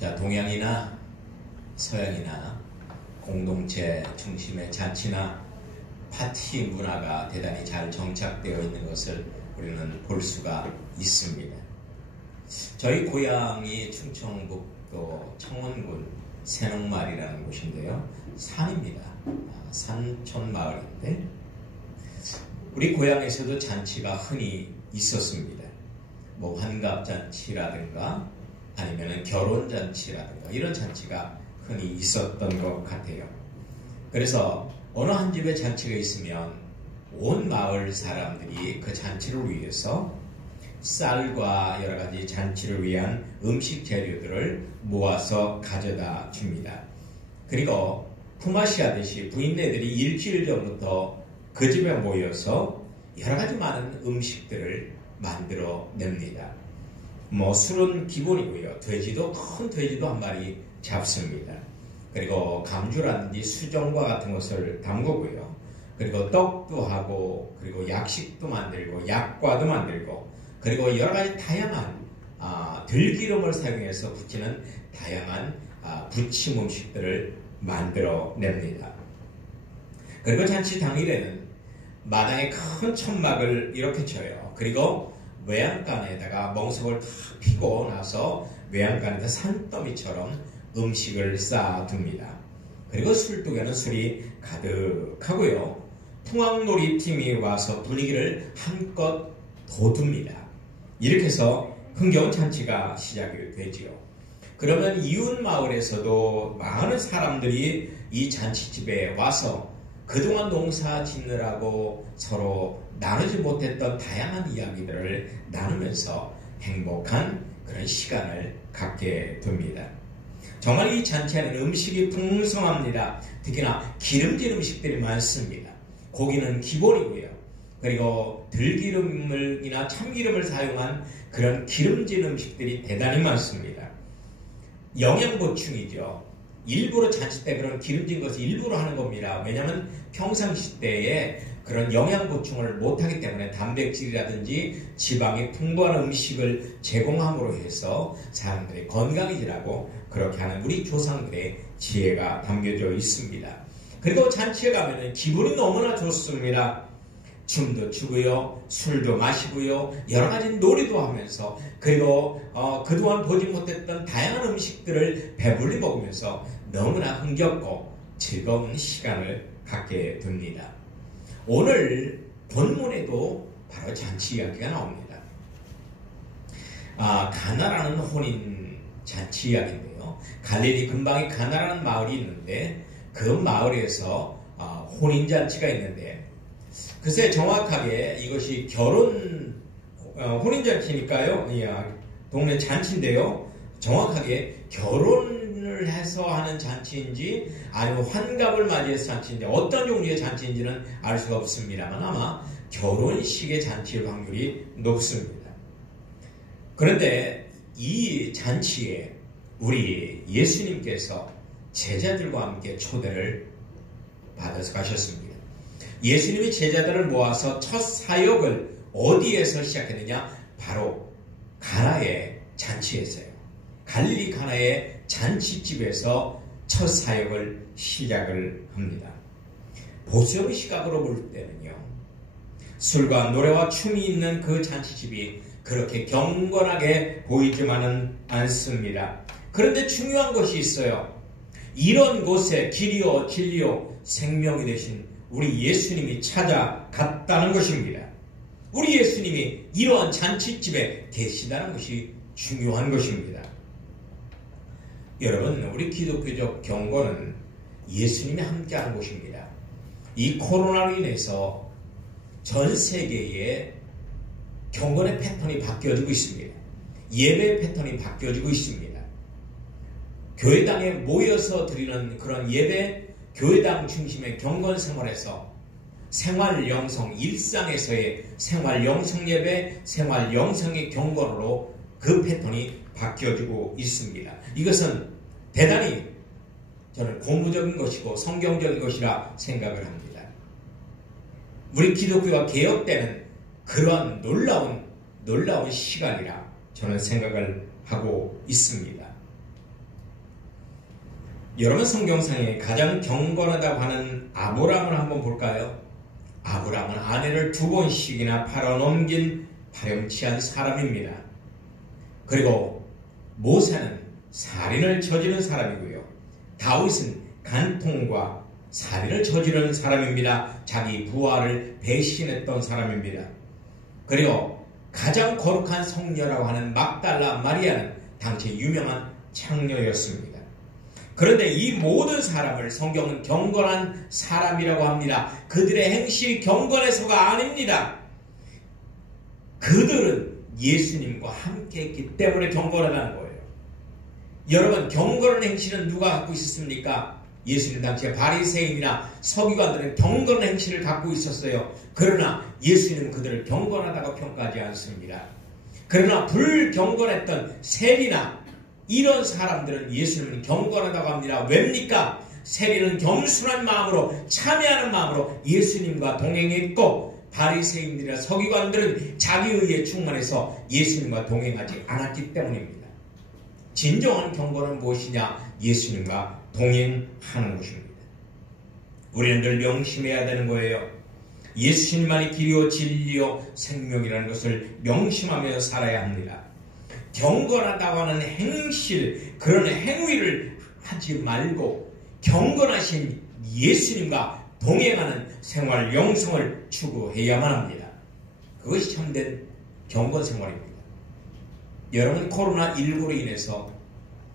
자, 동양이나 서양이나 공동체 중심의 잔치나 파티 문화가 대단히 잘 정착되어 있는 것을 우리는 볼 수가 있습니다. 저희 고향이 충청북도 청원군 새농마을이라는 곳인데요. 산입니다. 산촌 마을인데 우리 고향에서도 잔치가 흔히 있었습니다. 뭐 환갑잔치라든가 아니면 결혼잔치라든가 이런 잔치가 흔히 있었던 것 같아요. 그래서 어느 한 집에 잔치가 있으면 온 마을 사람들이 그 잔치를 위해서 쌀과 여러 가지 잔치를 위한 음식 재료들을 모아서 가져다 줍니다. 그리고 품앗이 하듯이 부인네들이 일주일 전부터 그 집에 모여서 여러 가지 많은 음식들을 만들어 냅니다. 뭐 술은 기본이고요. 돼지도 큰 돼지도 한 마리 잡습니다. 그리고 감주라든지 수정과 같은 것을 담그고요. 그리고 떡도 하고 그리고 약식도 만들고 약과도 만들고 그리고 여러 가지 다양한 들기름을 사용해서 부치는 다양한 부침 음식들을 만들어 냅니다. 그리고 잔치 당일에는 마당에 큰 천막을 이렇게 쳐요. 그리고 외양간에다가 멍석을 다 피고 나서 외양간에다 산더미처럼 음식을 쌓아둡니다. 그리고 술독에는 술이 가득하고요. 풍악놀이 팀이 와서 분위기를 한껏 돋웁니다. 이렇게 해서 흥겨운 잔치가 시작이 되지요. 그러면 이웃 마을에서도 많은 사람들이 이 잔치집에 와서 그동안 농사 짓느라고 서로 나누지 못했던 다양한 이야기들을 나누면서 행복한 그런 시간을 갖게 됩니다. 정말 이 잔치에는 음식이 풍성합니다. 특히나 기름진 음식들이 많습니다. 고기는 기본이고요. 그리고 들기름이나 참기름을 사용한 그런 기름진 음식들이 대단히 많습니다. 영양보충이죠. 일부러 잔치 때 그런 기름진 것을 일부러 하는 겁니다. 왜냐하면 평상시 때에 그런 영양보충을 못하기 때문에 단백질이라든지 지방이 풍부한 음식을 제공함으로 해서 사람들이 건강해지라고 그렇게 하는 우리 조상들의 지혜가 담겨져 있습니다. 그리고 잔치에 가면 기분이 너무나 좋습니다. 춤도 추고요, 술도 마시고요, 여러 가지 놀이도 하면서 그리고 그동안 보지 못했던 다양한 음식들을 배불리 먹으면서 너무나 흥겹고 즐거운 시간을 갖게 됩니다. 오늘 본문에도 바로 잔치 이야기가 나옵니다. 가나라는 혼인 잔치 이야기인데요. 갈릴리 근방에 가나라는 마을이 있는데 그 마을에서 혼인잔치가 있는데 글쎄 정확하게 이것이 혼인잔치니까요. 동네 잔치인데요. 정확하게 결혼을 해서 하는 잔치인지 아니면 환갑을 맞이해서 잔치인지 어떤 종류의 잔치인지는 알 수가 없습니다만 아마 결혼식의 잔치일 확률이 높습니다. 그런데 이 잔치에 우리 예수님께서 제자들과 함께 초대를 받아서 가셨습니다. 예수님이 제자들을 모아서 첫 사역을 어디에서 시작했느냐? 바로 가나의 잔치에서요. 갈릴리 가나의 잔치집에서 첫 사역을 시작을 합니다. 보수적인 시각으로 볼 때는요. 술과 노래와 춤이 있는 그 잔치집이 그렇게 경건하게 보이지만은 않습니다. 그런데 중요한 것이 있어요. 이런 곳에 길이요 진리요 생명이 되신 우리 예수님이 찾아갔다는 것입니다. 우리 예수님이 이러한 잔치집에 계시다는 것이 중요한 것입니다. 여러분, 우리 기독교적 경건은 예수님이 함께하는 곳입니다. 이 코로나로 인해서 전 세계의 경건의 패턴이 바뀌어지고 있습니다. 예배 패턴이 바뀌어지고 있습니다. 교회당에 모여서 드리는 그런 예배, 교회당 중심의 경건 생활에서 생활 영성, 일상에서의 생활 영성 예배, 생활 영성의 경건으로 그 패턴이 바뀌어지고 있습니다. 이것은 대단히 저는 고무적인 것이고 성경적인 것이라 생각을 합니다. 우리 기독교가 개혁되는 그런 놀라운 시간이라 저는 생각을 하고 있습니다. 여러분 성경상에 가장 경건하다고 하는 아브라함을 한번 볼까요? 아브라함은 아내를 2번씩이나 팔아넘긴 파렴치한 사람입니다. 그리고 모세는 살인을 저지른 사람이고요. 다윗은 간통과 살인을 저지른 사람입니다. 자기 부하를 배신했던 사람입니다. 그리고 가장 거룩한 성녀라고 하는 막달라 마리아는 당시 유명한 창녀였습니다. 그런데 이 모든 사람을 성경은 경건한 사람이라고 합니다. 그들의 행실이 경건해서가 아닙니다. 그들은 예수님과 함께 했기 때문에 경건하다는 거예요. 여러분, 경건한 행실은 누가 갖고 있었습니까? 예수님 당시에 바리새인이나 서기관들은 경건한 행실을 갖고 있었어요. 그러나 예수님은 그들을 경건하다고 평가하지 않습니다. 그러나 불경건했던 세리나 이런 사람들은 예수님은 경건하다고 합니다. 왜입니까? 세리는 겸손한 마음으로, 참여하는 마음으로 예수님과 동행했고, 바리새인들이나 서기관들은 자기의에 충만해서 예수님과 동행하지 않았기 때문입니다. 진정한 경건은 무엇이냐? 예수님과 동행하는 것입니다. 우리는 늘 명심해야 되는 거예요. 예수님만이 길이요 진리요 생명이라는 것을 명심하며 살아야 합니다. 경건하다고 하는 행실, 그런 행위를 하지 말고 경건하신 예수님과 동행하는 생활 영성을 추구해야만 합니다. 그것이 참된 경건 생활입니다. 여러분, 코로나19로 인해서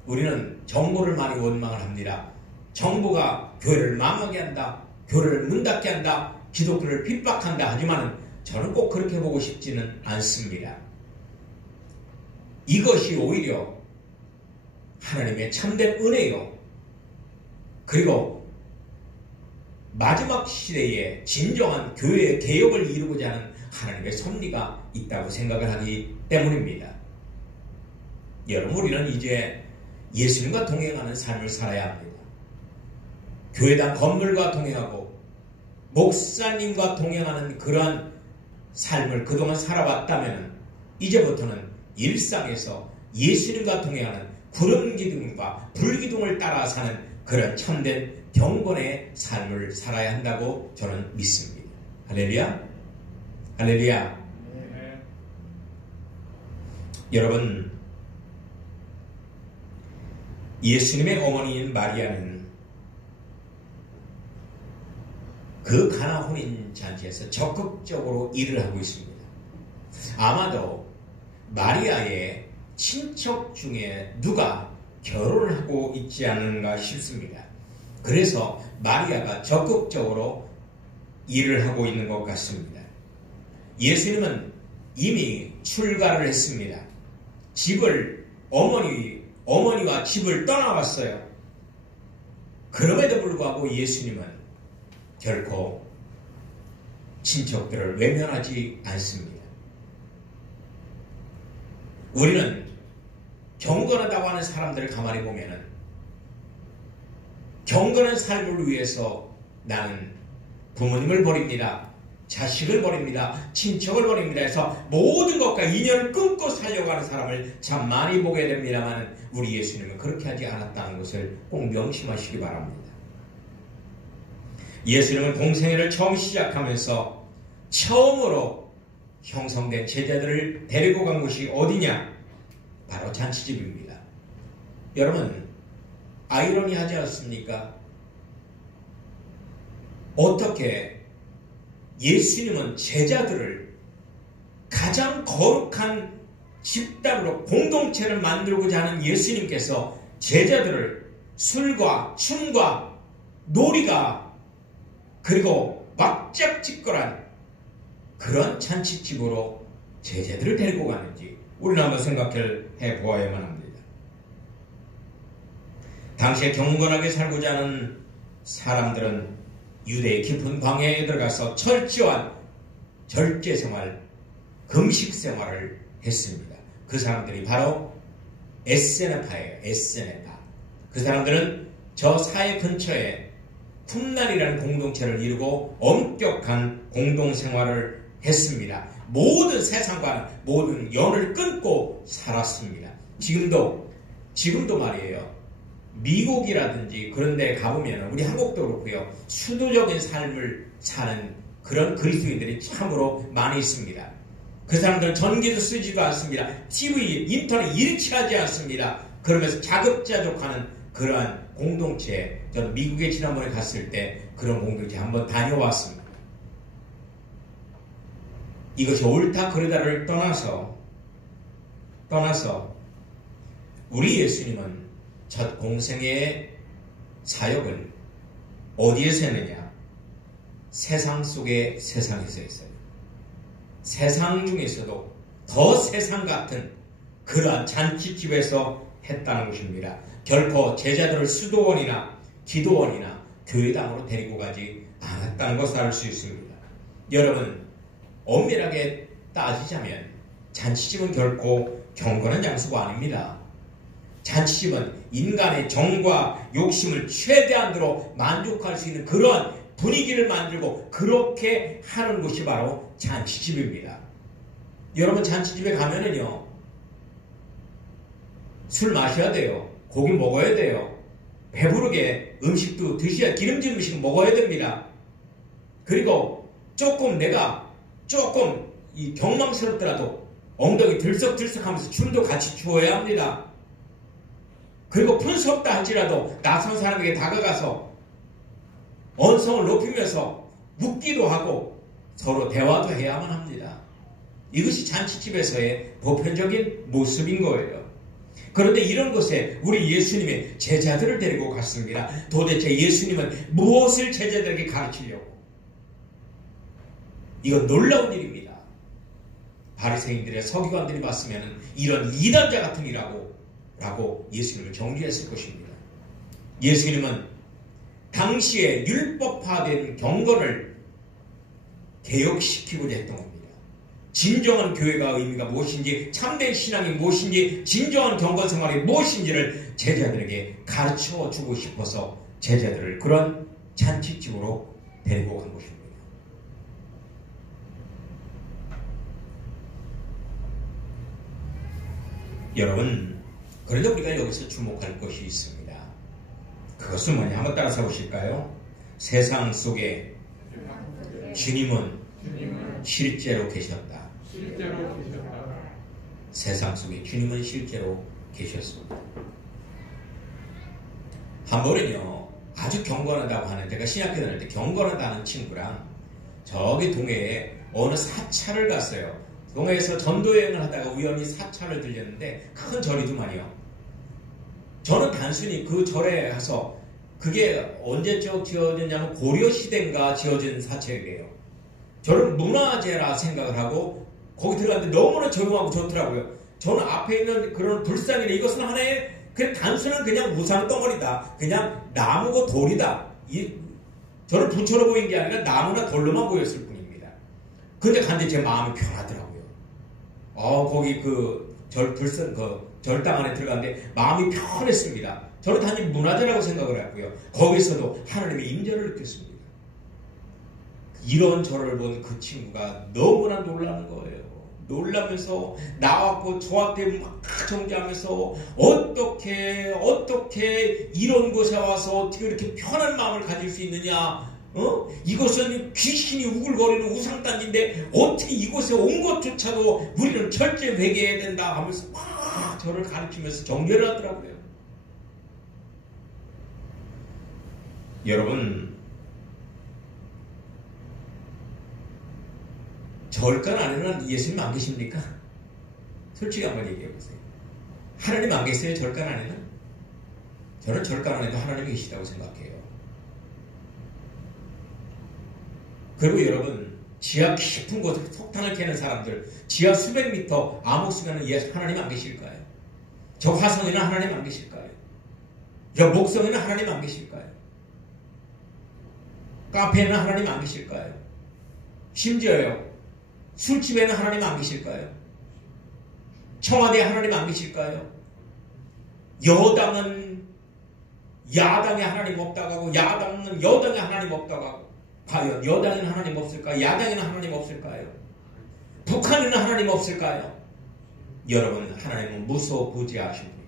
우리는 정부를 많이 원망을 합니다. 정부가 교회를 망하게 한다, 교회를 문 닫게 한다, 기독교를 핍박한다 하지만 저는 꼭 그렇게 보고 싶지는 않습니다. 이것이 오히려 하나님의 참된 은혜요. 그리고 마지막 시대에 진정한 교회의 개혁을 이루고자 하는 하나님의 섭리가 있다고 생각을 하기 때문입니다. 여러분, 우리는 이제 예수님과 동행하는 삶을 살아야 합니다. 교회당 건물과 동행하고 목사님과 동행하는 그러한 삶을 그동안 살아왔다면 이제부터는 일상에서 예수님과 동행하는 구름기둥과 불기둥을 따라 사는 그런 참된 경건의 삶을 살아야 한다고 저는 믿습니다. 할렐루야. 할렐루야. 네. 여러분, 예수님의 어머니인 마리아는 그 가나 혼인 잔치에서 적극적으로 일을 하고 있습니다. 아마도 마리아의 친척 중에 누가 결혼을 하고 있지 않은가 싶습니다. 그래서 마리아가 적극적으로 일을 하고 있는 것 같습니다. 예수님은 이미 출가를 했습니다. 어머니와 집을 떠나왔어요. 그럼에도 불구하고 예수님은 결코 친척들을 외면하지 않습니다. 우리는 경건하다고 하는 사람들을 가만히 보면은 경건한 삶을 위해서 나는 부모님을 버립니다. 자식을 버립니다. 친척을 버립니다. 해서 모든 것과 인연을 끊고 살려고 하는 사람을 참 많이 보게 됩니다만 우리 예수님은 그렇게 하지 않았다는 것을 꼭 명심하시기 바랍니다. 예수님은 공생애를 처음 시작하면서 처음으로 형성된 제자들을 데리고 간 곳이 어디냐? 바로 잔치집입니다. 여러분, 아이러니하지 않습니까? 어떻게 예수님은 제자들을 가장 거룩한 집단으로 공동체를 만들고자 하는 예수님께서 제자들을 술과 춤과 놀이가 그리고 막짝짓거란 그런 잔치집으로 제자들을 데리고 가는지 우리는 한번 생각해 보아야만 합니다. 당시에 경건하게 살고자 하는 사람들은 유대의 깊은 광야에 들어가서 철저한 절제생활, 금식생활을 했습니다. 그 사람들이 바로 에세네파예요. 에세네파. 그 사람들은 저 사해 근처에 쿰란이라는 공동체를 이루고 엄격한 공동생활을 했습니다. 모든 세상과는 모든 연을 끊고 살았습니다. 지금도 말이에요. 미국이라든지 그런 데 가보면 우리 한국도 그렇고요. 수도적인 삶을 사는 그런 그리스도인들이 참으로 많이 있습니다. 그 사람들은 전기도 쓰지도 않습니다. TV, 인터넷 일치하지 않습니다. 그러면서 자급자족하는 그러한 공동체, 저는 미국에 지난번에 갔을 때 그런 공동체 한번 다녀왔습니다. 이것이 옳다 그르다를 떠나서 우리 예수님은 첫 공생의 사역을 어디에서 했느냐? 세상 속의 세상에서 했어요. 세상 중에서도 더 세상 같은 그러한 잔치집에서 했다는 것입니다. 결코 제자들을 수도원이나 기도원이나 교회당으로 데리고 가지 않았다는 것을 알 수 있습니다. 여러분, 엄밀하게 따지자면 잔치집은 결코 경건한 장소가 아닙니다. 잔치집은 인간의 정과 욕심을 최대한으로 만족할 수 있는 그런 분위기를 만들고 그렇게 하는 곳이 바로 잔치집입니다. 여러분, 잔치집에 가면은요, 술 마셔야 돼요. 고기 먹어야 돼요. 배부르게 음식도 드셔야, 기름진 음식 먹어야 됩니다. 그리고 내가 조금 경망스럽더라도 엉덩이 들썩들썩하면서 춤도 같이 추어야 합니다. 그리고 푼수없다 할지라도 낯선 사람에게 다가가서 언성을 높이면서 웃기도 하고 서로 대화도 해야만 합니다. 이것이 잔치집에서의 보편적인 모습인 거예요. 그런데 이런 곳에 우리 예수님의 제자들을 데리고 갔습니다. 도대체 예수님은 무엇을 제자들에게 가르치려고? 이건 놀라운 일입니다. 바리새인들의 서기관들이 봤으면 이런 이단자 같은 이라고 예수님을 정죄했을 것입니다. 예수님은 당시에 율법화된 경건을 개혁시키고자 했던 겁니다. 진정한 교회가 의미가 무엇인지, 참된 신앙이 무엇인지, 진정한 경건 생활이 무엇인지를 제자들에게 가르쳐주고 싶어서 제자들을 그런 잔치집으로 데리고 간 것입니다. 여러분, 그런데 우리가 여기서 주목할 것이 있습니다. 그것은 뭐냐? 한번 따라서 보실까요? 세상 속에 주님은 실제로 계셨다. 세상 속에 주님은 실제로 계셨습니다. 한 번은요, 아주 경건하다고 하는, 제가 신학교 다닐 때 경건하다는 친구랑 저기 동해에 어느 사찰을 갔어요. 동해에서 전도여행을 하다가 우연히 사찰을 들렸는데 큰 절이더만요. 저는 단순히 그 절에 가서, 그게 언제적 지어졌냐면 고려시대인가 지어진 사찰이에요. 저는 문화재라 생각을 하고 거기 들어갔는데 너무나 조용하고 좋더라고요. 저는 앞에 있는 그런 불상이나 이것은 하나의 그냥 단순한 그냥 무상 덩어리다. 그냥 나무고 돌이다. 저는 부처로 보인 게 아니라 나무나 돌로만 보였을 뿐입니다. 근데 갔는데 제 마음이 편하더라고요. 거기 절당 안에 들어갔는데 마음이 편했습니다. 저는 단지 문화재라고 생각을 했고요. 거기서도 하나님의 임재를 느꼈습니다. 이런 저를 본 그 친구가 너무나 놀라는 거예요. 놀라면서 나왔고 저한테 막 정죄하면서 어떻게 이런 곳에 와서 어떻게 이렇게 편한 마음을 가질 수 있느냐? 이곳은 귀신이 우글거리는 우상단지인데 어떻게 이곳에 온 것조차도 우리는 철저히 회개해야 된다 하면서 막 저를 가르치면서 정죄를 하더라고요. 여러분, 절간 안에는 예수님 안 계십니까? 솔직히 한번 얘기해 보세요. 하나님 안 계세요? 절간 안에는? 저는 절간 안에도 하나님이 계시다고 생각해요. 그리고 여러분, 지하 깊은 곳에 석탄을 캐는 사람들, 지하 수백 미터 암흑 속에는 하나님 안 계실까요? 저 화성에는 하나님 안 계실까요? 저 목성에는 하나님 안 계실까요? 카페에는 하나님 안 계실까요? 심지어요, 술집에는 하나님 안 계실까요? 청와대에 하나님 안 계실까요? 여당은 야당에 하나님 없다고 하고 야당은 여당에 하나님 없다고 하고, 과연 여당에는 하나님 없을까요? 야당에는 하나님 없을까요? 북한에는 하나님 없을까요? 여러분, 하나님은 무소부지하신 분입니다.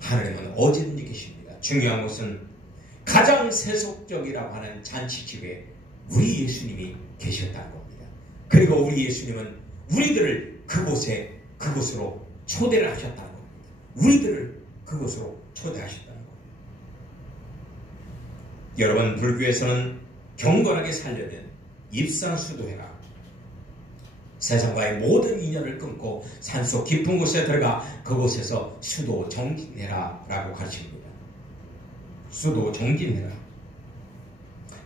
하나님은 어디든지 계십니다. 중요한 것은 가장 세속적이라고 하는 잔치집에 우리 예수님이 계셨다는 겁니다. 그리고 우리 예수님은 우리들을 그곳으로 초대를 하셨다는 겁니다. 우리들을 그곳으로 초대하셨다는 겁니다. 여러분, 불교에서는 경건하게 살려는 입상수도해라. 세상과의 모든 인연을 끊고 산속 깊은 곳에 들어가 그곳에서 수도 정진해라 라고 가르칩니다. 수도 정진해라.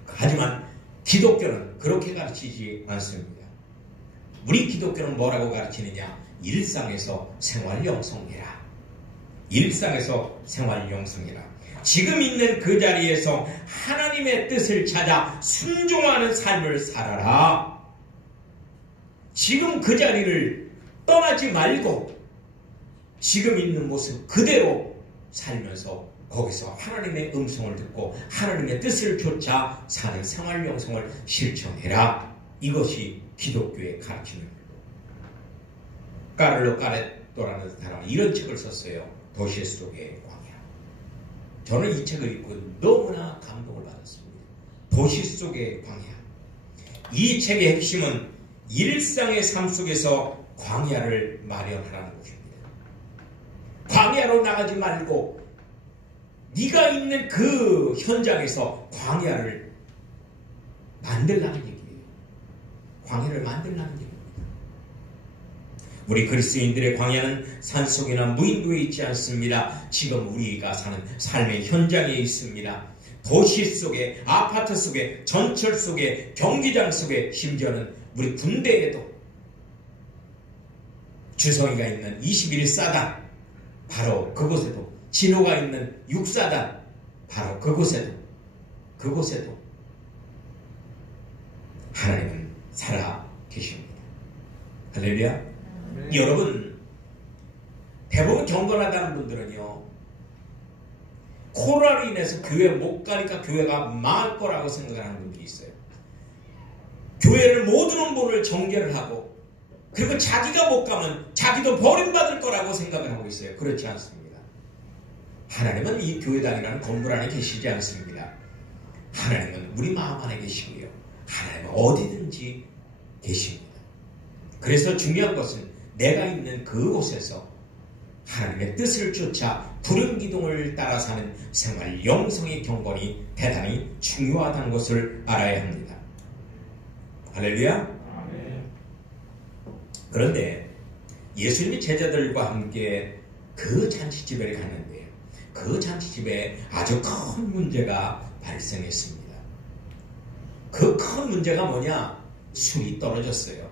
하지만 기독교는 그렇게 가르치지 않습니다. 우리 기독교는 뭐라고 가르치느냐? 일상에서 생활 영성해라. 일상에서 생활 영성해라. 지금 있는 그 자리에서 하나님의 뜻을 찾아 순종하는 삶을 살아라. 지금 그 자리를 떠나지 말고 지금 있는 모습 그대로 살면서 거기서 하나님의 음성을 듣고 하나님의 뜻을 쫓아 사는 생활 영성을 실천해라. 이것이 기독교의 가르치는 거예요. 까를로 까레토라는 사람은 이런 책을 썼어요. 도시 속의 광야. 저는 이 책을 읽고 너무나 감동을 받았습니다. 도시 속의 광야. 이 책의 핵심은 일상의 삶 속에서 광야를 마련하라는 것입니다. 광야로 나가지 말고 네가 있는 그 현장에서 광야를 만들라는 얘기예요. 광야를 만들라는 얘기입니다. 우리 그리스도인들의 광야는 산속이나 무인도에 있지 않습니다. 지금 우리가 사는 삶의 현장에 있습니다. 도시 속에, 아파트 속에, 전철 속에, 경기장 속에, 심지어는 우리 군대에도 주성이가 있는 21사단, 바로 그곳에도 진호가 있는 6사단, 바로 그곳에도 하나님은 살아 계십니다. 할렐루야. 네. 여러분, 대부분 경건하다는 분들은요, 코로나로 인해서 교회 못 가니까 교회가 망할 거라고 생각하는 분들이 있어요. 교회를 못 오는 분을 정죄를 하고, 그리고 자기가 못 가면 자기도 버림받을 거라고 생각을 하고 있어요. 그렇지 않습니다. 하나님은 이 교회당이라는 건물 안에 계시지 않습니다. 하나님은 우리 마음 안에 계시고요. 하나님은 어디든지 계십니다. 그래서 중요한 것은 내가 있는 그곳에서 하나님의 뜻을 쫓아 부른 기둥을 따라 사는 생활 영성의 경건이 대단히 중요하다는 것을 알아야 합니다. 할렐루야. 그런데 예수님이 제자들과 함께 그 잔치집에 갔는데 그 잔치집에 아주 큰 문제가 발생했습니다. 그 큰 문제가 뭐냐? 술이 떨어졌어요.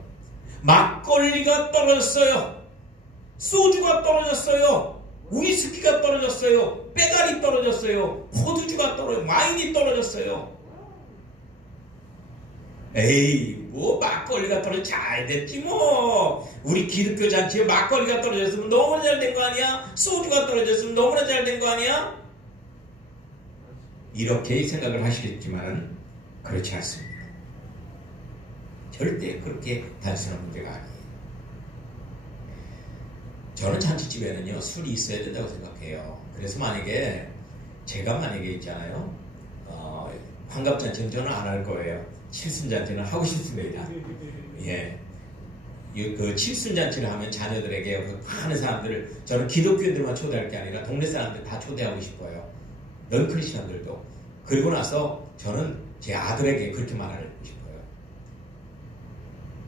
막걸리가 떨어졌어요. 소주가 떨어졌어요. 위스키가 떨어졌어요. 빼가리 떨어졌어요. 포도주가 떨어졌어요. 와인이 떨어졌어요. 에이, 뭐 막걸리가 떨어져 잘 됐지 뭐. 우리 기독교 잔치에 막걸리가 떨어졌으면 너무나 잘 된 거 아니야? 소주가 떨어졌으면 너무나 잘 된 거 아니야? 이렇게 생각을 하시겠지만 그렇지 않습니다. 절대 그렇게 단순한 문제가 아니에요. 저는 잔치집에는요, 술이 있어야 된다고 생각해요. 그래서 제가 만약에 있잖아요, 환갑잔치는 저는 안 할 거예요. 칠순잔치는 하고 싶습니다. 예. 그 칠순잔치를 하면 자녀들에게 하는 사람들을, 저는 기독교인들만 초대할 게 아니라 동네 사람들 다 초대하고 싶어요. 넌 크리스천들도. 그리고 나서 저는 제 아들에게 그렇게 말하고 싶어요.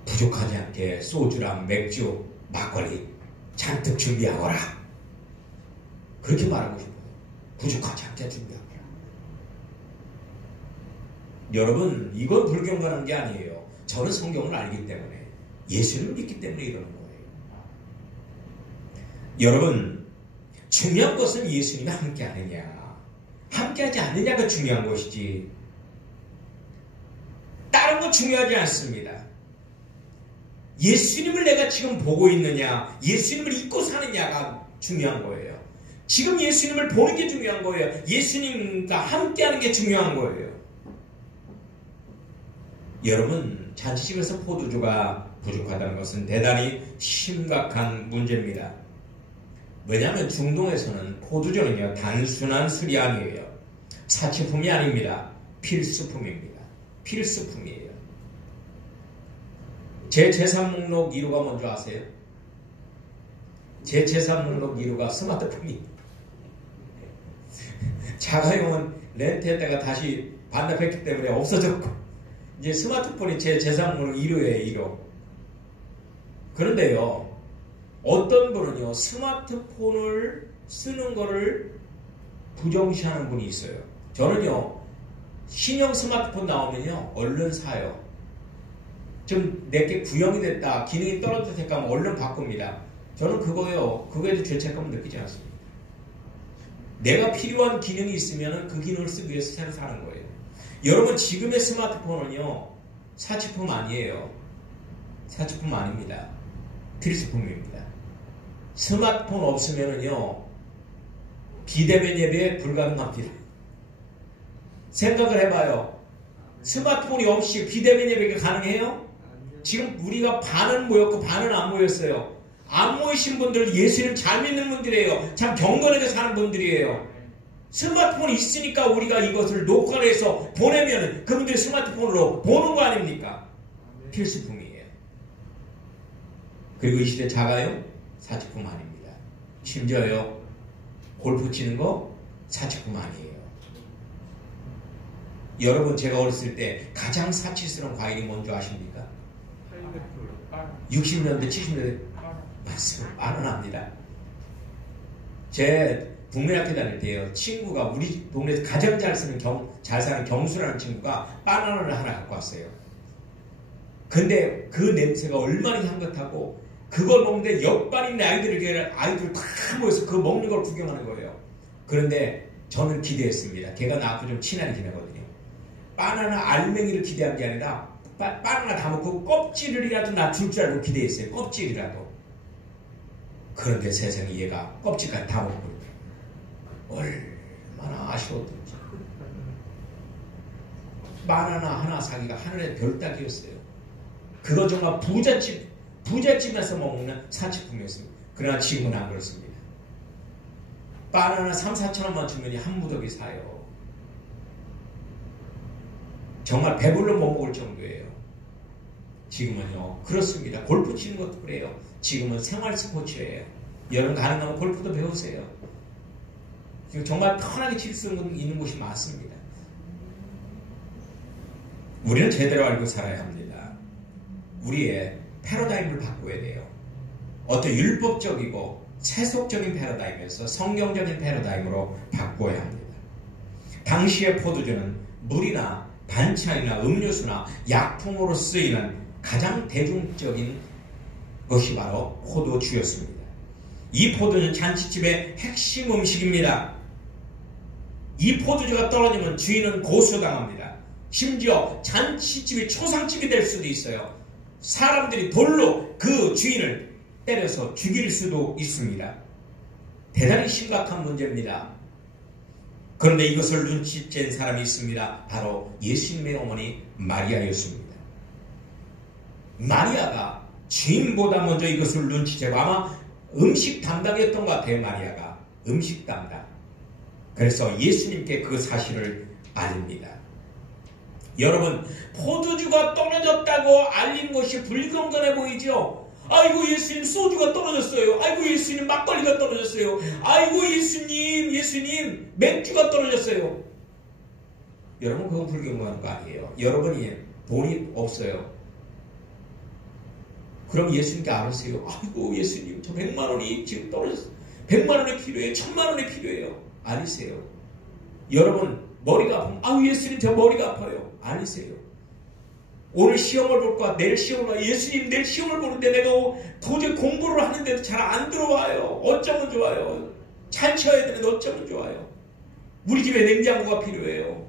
부족하지 않게 소주랑 맥주, 막걸리 잔뜩 준비하거라. 그렇게 말하고 싶어요. 부족하지 않게 준비하거라. 여러분, 이건 불경건한 게 아니에요. 저는 성경을 알기 때문에, 예수님을 믿기 때문에 이러는 거예요. 여러분, 중요한 것은 예수님이 함께 하느냐, 함께하지 않느냐가 중요한 것이지, 다른 거 중요하지 않습니다. 예수님을 내가 지금 보고 있느냐, 예수님을 잊고 사느냐가 중요한 거예요. 지금 예수님을 보는 게 중요한 거예요. 예수님과 함께하는 게 중요한 거예요. 여러분, 잔치집에서 포도주가 부족하다는 것은 대단히 심각한 문제입니다. 왜냐하면 중동에서는 포도주는요 단순한 술이 아니에요. 사치품이 아닙니다. 필수품입니다. 필수품이에요. 제 재산 목록 1호가 뭔지 아세요? 제 재산 목록 1호가 스마트폰이 자가용은 렌트했다가 다시 반납했기 때문에 없어졌고 이제 스마트폰이 제 재산 목록 1호예요. 1호. 그런데요 어떤 분은요 스마트폰을 쓰는 거를 부정시하는 분이 있어요. 저는요 신형 스마트폰 나오면요 얼른 사요. 좀 내게 구형이 됐다 기능이 떨어졌다 하면 얼른 바꿉니다. 저는 그거에 대해 죄책감을 느끼지 않습니다. 내가 필요한 기능이 있으면 그 기능을 쓰기 위해서 새로 사는 거예요. 여러분 지금의 스마트폰은요 사치품 아니에요. 사치품 아닙니다. 필수품입니다. 스마트폰 없으면요 비대면 예배 불가능합니다. 생각을 해봐요. 스마트폰이 없이 비대면 예배가 가능해요? 지금 우리가 반은 모였고 반은 안 모였어요. 안 모이신 분들 예수님 잘 믿는 분들이에요. 참 경건하게 사는 분들이에요. 스마트폰이 있으니까 우리가 이것을 녹화를 해서 보내면 그분들이 스마트폰으로 보는 거 아닙니까? 필수품이에요. 그리고 이 시대 자가용? 사치품 아닙니다. 심지어요 골프 치는 거? 사치품 아니에요. 여러분 제가 어렸을 때 가장 사치스러운 과일이 뭔지 아십니까? 60년대 70년대 맞습니다. 바나나입니다. 제 국민학교 다닐 때요 친구가 우리 동네에서 가장 잘 사는 경수라는 친구가 바나나를 하나 갖고 왔어요. 근데 그 냄새가 얼마나 향긋하고 그걸 먹는데 옆반 있는 아이들 다 모여서 그거 먹는 걸 구경하는 거예요. 그런데 저는 기대했습니다. 걔가 나하고 좀 친하게 지내거든요. 바나나 알맹이를 기대한 게 아니라 바나나 다 먹고 껍질이라도 나 줄 줄 알고 기대했어요. 껍질이라도. 그런데 세상에 얘가 껍질까지 다 먹고 얼마나 아쉬웠던지. 바나나 하나 사기가 하늘의 별 따기였어요. 그거 정말 부잣집에서 먹는 사치품이었습니다. 그러나 지금은 안 그렇습니다. 바나나 3, 4천 원만 주면 한 무더기 사요. 정말 배불러 못 먹을 정도예요. 지금은요 그렇습니다. 골프 치는 것도 그래요. 지금은 생활 스포츠예요. 여러분 가능하면 골프도 배우세요. 지금 정말 편하게 칠 수 있는 곳이 많습니다. 우리는 제대로 알고 살아야 합니다. 우리의 패러다임을 바꿔야 돼요. 어떤 율법적이고 세속적인 패러다임에서 성경적인 패러다임으로 바꿔야 합니다. 당시의 포도주는 물이나 반찬이나 음료수나 약품으로 쓰이는 가장 대중적인 것이 바로 포도주였습니다. 이 포도는 잔치집의 핵심 음식입니다. 이 포도주가 떨어지면 주인은 고소당합니다. 심지어 잔치집이 초상집이 될 수도 있어요. 사람들이 돌로 그 주인을 때려서 죽일 수도 있습니다. 대단히 심각한 문제입니다. 그런데 이것을 눈치챈 사람이 있습니다. 바로 예수님의 어머니 마리아였습니다. 마리아가 주인보다 먼저 이것을 눈치채고 아마 음식 담당이었던 것 같아요. 마리아가 음식 담당. 그래서 예수님께 그 사실을 알립니다. 여러분 포도주가 떨어졌다고 알린 것이 불경건해 보이죠? 아이고 예수님 소주가 떨어졌어요. 아이고 예수님 막걸리가 떨어졌어요. 아이고 예수님 맥주가 떨어졌어요. 여러분 그건 불경건한 거 아니에요. 여러분이 돈이 없어요. 그럼 예수님께 알았어요. 아이고 예수님 저 100만 원이 지금 떨어졌어요. 100만 원이 필요해요. 1000만 원이 필요해요. 아니세요. 여러분 머리가 아프면 아우 예수님 저 머리가 아파요. 아니세요. 오늘 시험을 볼 거야. 내일 시험을 봐. 예수님 내일 시험을 보는데 내가 도저히 공부를 하는데도 잘 안 들어와요. 어쩌면 좋아요. 잘 쳐야 되는데 어쩌면 좋아요. 우리 집에 냉장고가 필요해요.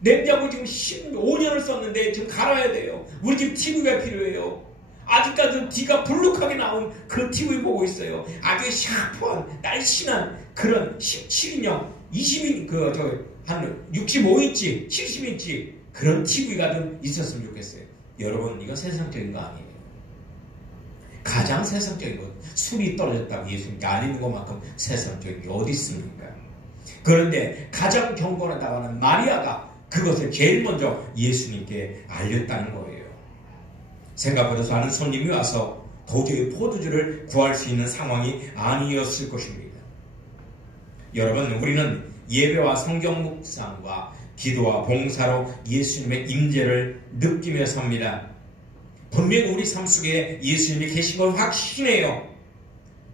냉장고 지금 15년을 썼는데 지금 갈아야 돼요. 우리 집 TV가 필요해요. 아직까지 뒤가 불룩하게 나온 그 TV 보고 있어요. 아주 샤프한 날씬한 그런 17인용 20인 한 65인치 70인치 그런 TV가 좀 있었으면 좋겠어요. 여러분 이거 세상적인 거 아니에요. 가장 세상적인 것, 술이 떨어졌다고 예수님께 알리는 것만큼 세상적인 게 어디 있습니까? 그런데 가장 경건하다고 하는 마리아가 그것을 제일 먼저 예수님께 알렸다는 거예요. 생각보다 많은 손님이 와서 도저히 포도주를 구할 수 있는 상황이 아니었을 것입니다. 여러분, 우리는 예배와 성경 묵상과 기도와 봉사로 예수님의 임재를 느끼며 삽니다. 분명히 우리 삶 속에 예수님이 계신 걸 확신해요.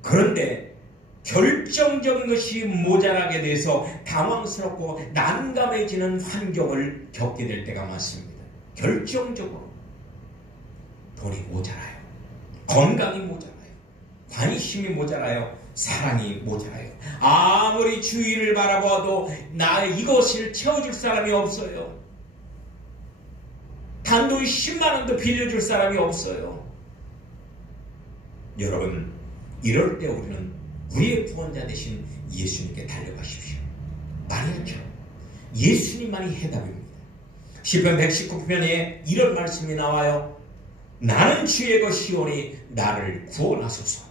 그런데 결정적인 것이 모자라게 돼서 당황스럽고 난감해지는 환경을 겪게 될 때가 많습니다. 결정적으로 돈이 모자라요. 건강이 모자라요. 관심이 모자라요. 사랑이 모자라요. 아무리 주위를 바라봐도 나의 이것을 채워줄 사람이 없어요. 단돈 10만 원도 빌려줄 사람이 없어요. 여러분, 이럴 때 우리는 우리의 구원자 되신 예수님께 달려가십시오. 말이죠. 예수님만이 해답입니다. 시편 119편에 이런 말씀이 나와요. 나는 주의 것이오니 나를 구원하소서.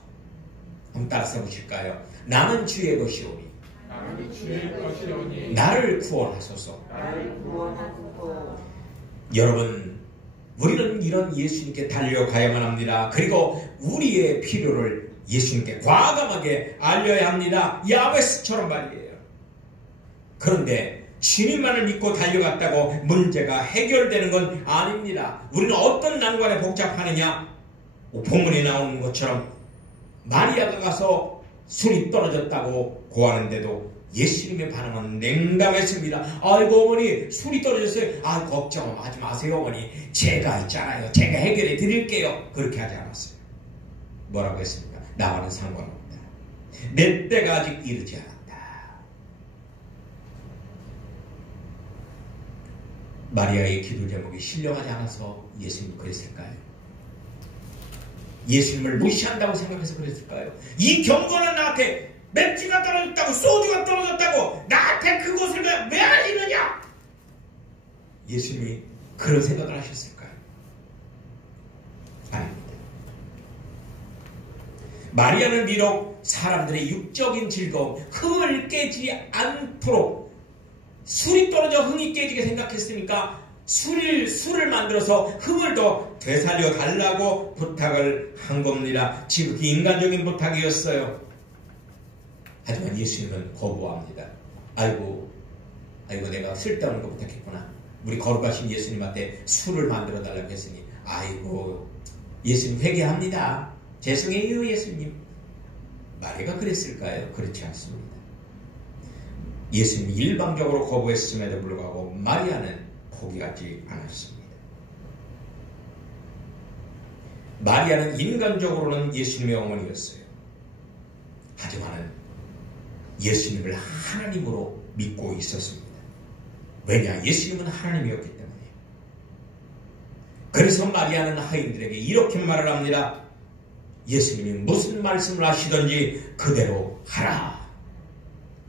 한번 따라서 해보실까요? 나는 주의 것이오니 나를 구원하소서. 여러분, 우리는 이런 예수님께 달려가야만 합니다. 그리고 우리의 필요를 예수님께 과감하게 알려야 합니다. 야베스처럼 말이에요. 그런데 주님만을 믿고 달려갔다고 문제가 해결되는 건 아닙니다. 우리는 어떤 난관에 복잡하느냐? 본문에 나오는 것처럼 마리아가 가서 술이 떨어졌다고 고하는데도 예수님의 반응은 냉담했습니다. 아이고 어머니, 술이 떨어졌어요. 아, 걱정하지 마세요 어머니. 제가 있잖아요. 제가 해결해 드릴게요. 그렇게 하지 않았어요. 뭐라고 했습니까? 나와는 상관없다. 내 때가 아직 이르지 않았다. 마리아의 기도 제목이 신령하지 않아서 예수님이 그랬을까요? 예수님을 무시한다고 생각해서 그랬을까요? 이 경건한 나한테 맥주가 떨어졌다고, 소주가 떨어졌다고 나한테 그것을 왜 알리느냐? 예수님이 그런 생각을 하셨을까요? 아닙니다. 마리아는 비록 사람들의 육적인 즐거움, 흥을 깨지 않도록 술이 떨어져 흥이 깨지게 생각했으니까 술을 만들어서 흥을 더 되살려 달라고 부탁을 한 겁니다. 지극히 인간적인 부탁이었어요. 하지만 예수님은 거부합니다. 아이고 내가 쓸데없는 거 부탁했구나. 우리 거룩하신 예수님한테 술을 만들어 달라고 했으니 아이고 예수님 회개합니다. 죄송해요 예수님. 마리아가 그랬을까요? 그렇지 않습니다. 예수님이 일방적으로 거부했음에도 불구하고 마리아는 포기하지 않았습니다. 마리아는 인간적으로는 예수님의 어머니였어요. 하지만 예수님을 하나님으로 믿고 있었습니다. 왜냐? 예수님은 하나님이었기 때문에. 그래서 마리아는 하인들에게 이렇게 말을 합니다. 예수님이 무슨 말씀을 하시든지 그대로 하라.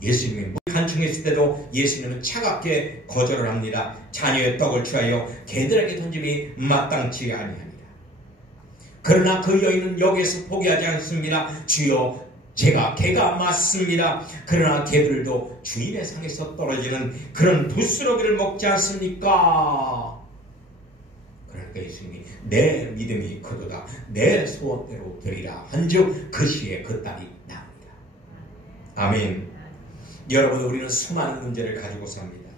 예수님이 간청했을 때도 예수님은 차갑게 거절을 합니다. 자녀의 떡을 취하여 개들에게 던짐이 마땅치 아니합니다. 그러나 그 여인은 여기에서 포기하지 않습니다. 주여, 제가 개가 맞습니다. 그러나 개들도 주인의 상에서 떨어지는 그런 부스러기를 먹지 않습니까? 그러니까 예수님이 내 믿음이 크도다 내 소원대로 되리라 한즉 그 시에 그 딸이 나옵니다. 아멘. 여러분, 우리는 수많은 문제를 가지고 삽니다.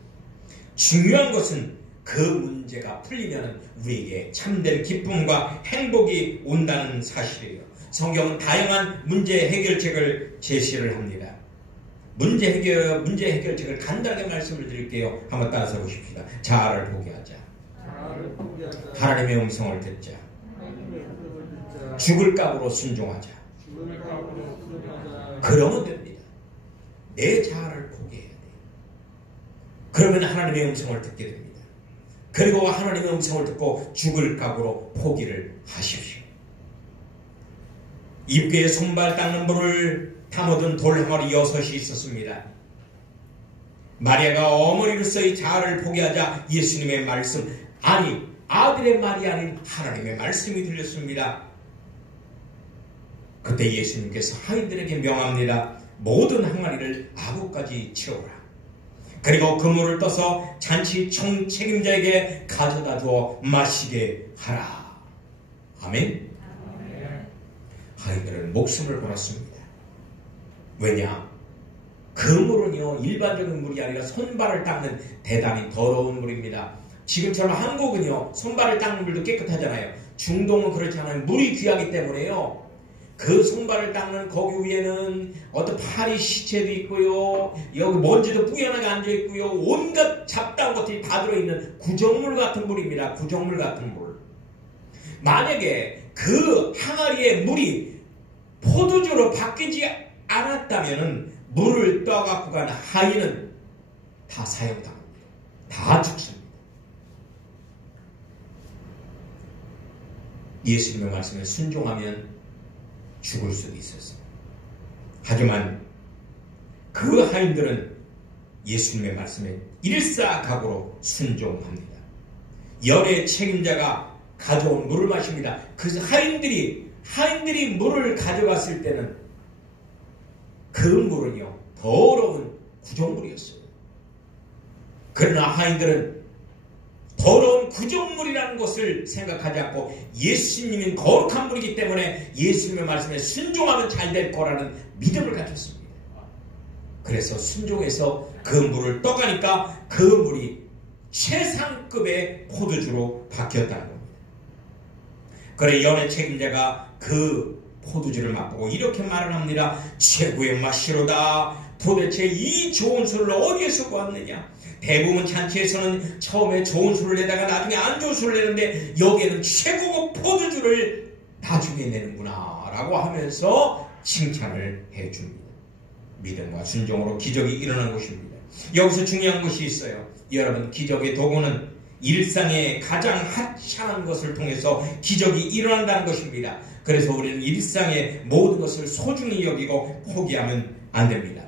중요한 것은 그 문제가 풀리면 우리에게 참된 기쁨과 행복이 온다는 사실이에요. 성경은 다양한 문제 해결책을 제시를 합니다. 문제 해결책을 간단하게 말씀을 드릴게요. 한번 따라서 보십시다. 자아를 포기하자. 하나님의 음성을 듣자. 죽을 각오로 순종하자. 그러면 됩니다. 내 자아를 포기해야 돼요. 그러면 하나님의 음성을 듣게 됩니다. 그리고 하나님의 음성을 듣고 죽을 각오로 포기를 하십시오. 입구에 손발 닦는 물을 담아둔 돌항아리 6이 있었습니다. 마리아가 어머니로서의 자아를 포기하자 예수님의 말씀, 아니 아들의 말이 아닌 하나님의 말씀이 들렸습니다. 그때 예수님께서 하인들에게 명합니다. 모든 항아리를 아구까지 채우라. 그리고 그물을 떠서 잔치 총책임자에게 가져다 주어 마시게 하라. 아멘. 하인들은 목숨을 걸었습니다. 왜냐? 그 물은요, 일반적인 물이 아니라 손발을 닦는 대단히 더러운 물입니다. 지금처럼 한국은요, 손발을 닦는 물도 깨끗하잖아요. 중동은 그렇지 않아요. 물이 귀하기 때문에요. 그 손발을 닦는 거기 위에는 어떤 파리 시체도 있고요, 여기 먼지도 뿌연하게 앉아있고요, 온갖 잡다한 것들이 다 들어있는 구정물 같은 물입니다. 구정물 같은 물. 만약에 그 항아리의 물이 포도주로 바뀌지 않았다면 물을 떠갖고 간 하인은 다 사형당합니다. 다 죽습니다. 예수님의 말씀에 순종하면 죽을 수도 있었습니다. 하지만 그 하인들은 예수님의 말씀에 일사각오로 순종합니다. 열의 책임자가 가져온 물을 마십니다. 그래서 하인들이 물을 가져갔을 때는 그 물은요, 더러운 구정물이었어요. 그러나 하인들은 더러운 구정물이라는 것을 생각하지 않고 예수님은 거룩한 물이기 때문에 예수님의 말씀에 순종하면 잘 될 거라는 믿음을 가졌습니다. 그래서 순종해서 그 물을 떠가니까 그 물이 최상급의 포도주로 바뀌었다는 겁니다. 그래 연회 책임자가 그 포도주를 맛보고 이렇게 말을 합니다. 최고의 맛이로다. 도대체 이 좋은 술을 어디에서 구했느냐? 대부분 잔치에서는 처음에 좋은 술을 내다가 나중에 안 좋은 술을 내는데 여기에는 최고급 포도주를 나중에 내는구나 라고 하면서 칭찬을 해줍니다. 믿음과 순종으로 기적이 일어난 것입니다. 여기서 중요한 것이 있어요. 여러분, 기적의 도구는 일상의 가장 하찮은 것을 통해서 기적이 일어난다는 것입니다. 그래서 우리는 일상의 모든 것을 소중히 여기고 포기하면 안 됩니다.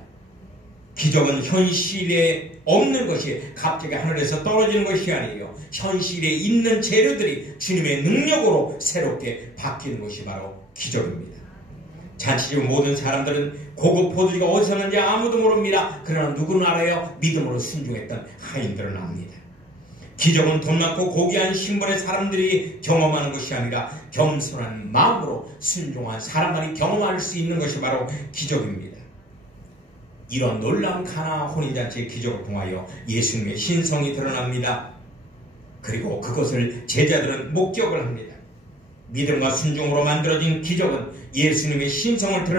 기적은 현실에 없는 것이 갑자기 하늘에서 떨어지는 것이 아니에요. 현실에 있는 재료들이 주님의 능력으로 새롭게 바뀌는 것이 바로 기적입니다. 잔치집 모든 사람들은 고급 포도주가 어디서 났는지 아무도 모릅니다. 그러나 누구는 알아요? 믿음으로 순종했던 하인들은 압니다. 기적은 돈 많고 고귀한 신분의 사람들이 경험하는 것이 아니라 겸손한 마음으로 순종한 사람만이 경험할 수 있는 것이 바로 기적입니다. 이런 놀라운 가나 혼인잔치의 기적을 통하여 예수님의 신성이 드러납니다. 그리고 그것을 제자들은 목격을 합니다. 믿음과 순종으로 만들어진 기적은 예수님의 신성을 드러납니다.